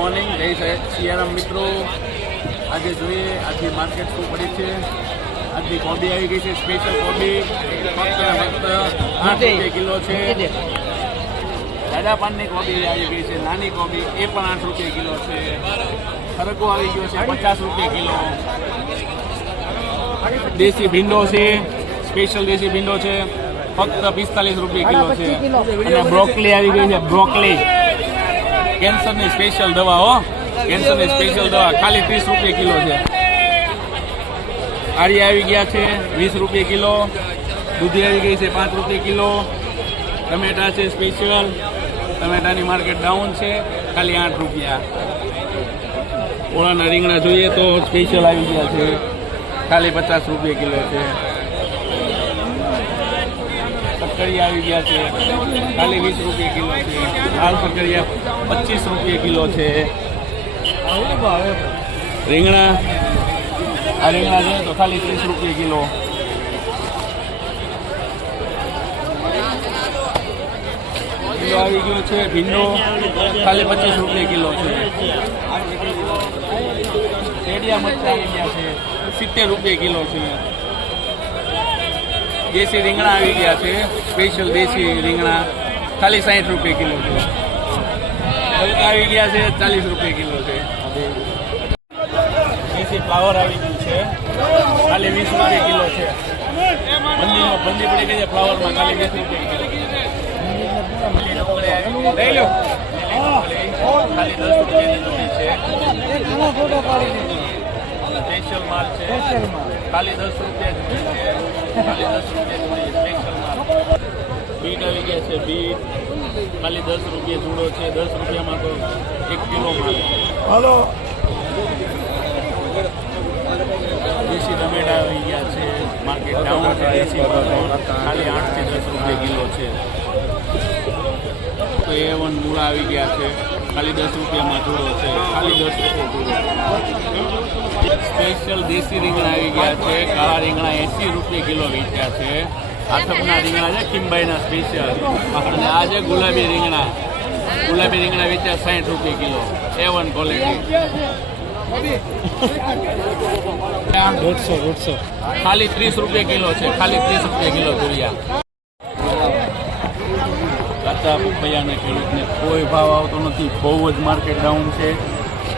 Morning, જય સિયારામ મિત્રો. આજે જોઈએ આજની માર્કેટ શું પડી છે. આજની કોબી આવી ગઈ છે, સ્પેશિયલ કોબી ફક્ત 8 રૂપિયા કિલો છે. દાદા પાનની કોબી આવી ગઈ છે, નાની કોબી એ પણ 8 રૂપિયા કિલો છે. ખરગો આવી ગયો છે 50 રૂપિયા કિલો. દેશી ભીંડો છે, સ્પેશિયલ દેશી ભીંડો છે, ફક્ત 45 રૂપિયા કિલો છે. અને બ્રોકલી આવી ગઈ છે, બ્રોકલી કેન્સરની સ્પેશિયલ દવા હો, કેન્સરની સ્પેશિયલ દવા ખાલી 30 રૂપિયા કિલો છે. આરી આવી ગયા છે 20 રૂપિયા કિલો. દૂધી આવી ગઈ છે 5 રૂપિયા કિલો. ટમેટા છે સ્પેશિયલ, ટમેટાની માર્કેટ ડાઉન છે, ખાલી 8 રૂપિયા. ઓળાના રીંગણા જોઈએ તો સ્પેશિયલ આવી ગયા છે, ખાલી 50 રૂપિયા કિલો છે. શક્કરિયા આવી ગયા છે, ખાલી 20 રૂપિયા કિલો છે. લાલ શક્કરિયા 25 રૂપિયા કિલો છે. રીંગણા, આ રીંગણા છે તો ખાલી 30 રૂપિયા કિલો. ભીંડો આવી ગયો છે, ભીંડો ખાલી 25 રૂપિયા કિલો છે. શેડિયા મરચાં આવી ગયા છે, 70 રૂપિયા કિલો છે. દેશી રીંગણા આવી ગયા છે, સ્પેશિયલ દેશી રીંગણા ખાલી 60 રૂપિયા કિલો છે. હલકા આવી ગયા છે 40 રૂપિયા કિલો છે. દેશી ફ્લાવર આવી ગયું છે, ખાલી 20 રૂપિયા કિલો છે. બંદી પડી ગઈ છે ફ્લાવરમાં, ખાલી 20 રૂપિયા કિલો. લઈ લો, ખાલી 10 રૂપિયાની જોડી છે. સ્પેશિયલ માલ છે, ખાલી 10 રૂપિયા જોડી છે. ખાલી 10 રૂપિયા જોડી સ્પેશિયલ માલ. બીટ આવી ગયા છે, બીટ ખાલી 10 રૂપિયા જુડો છે. 10 રૂપિયામાં તો 1 કિલો માલ. હલો, દેશી ટમેટા આવી ગયા છે, માર્કેટ ડાઉન છે. દેશી ખાલી 8 થી 10 રૂપિયા કિલો છે. તો A1 મૂળા આવી ગયા છે, ખાલી 10 રૂપિયામાં જુડો છે, ખાલી 10 રૂપિયા જુડો. સ્પેશિયલ દેશી રીંગણા આવી ગયા છે, કાળા રીંગણા 80 રૂપિયા કિલો વેચ્યા છે. આથપના રીંગણા છે કિંબાઈના સ્પેશિયલ. અને આ છે ગુલાબી રીંગણા, ગુલાબી રીંગણા વેચ્યા 60 રૂપિયા કિલો. A1 quality. 150 ખાલી 30 રૂપિયા કિલો છે, ખાલી 30 રૂપિયા કિલો જોયા. કાચા પપૈયાના ખેડૂતને કોઈ ભાવ આવતો નથી, બહુ જ માર્કેટ ડાઉન છે.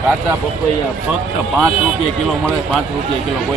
કાચા પપૈયા ફક્ત 5 રૂપિયા કિલો મળે, 5 રૂપિયા કિલો. કોઈ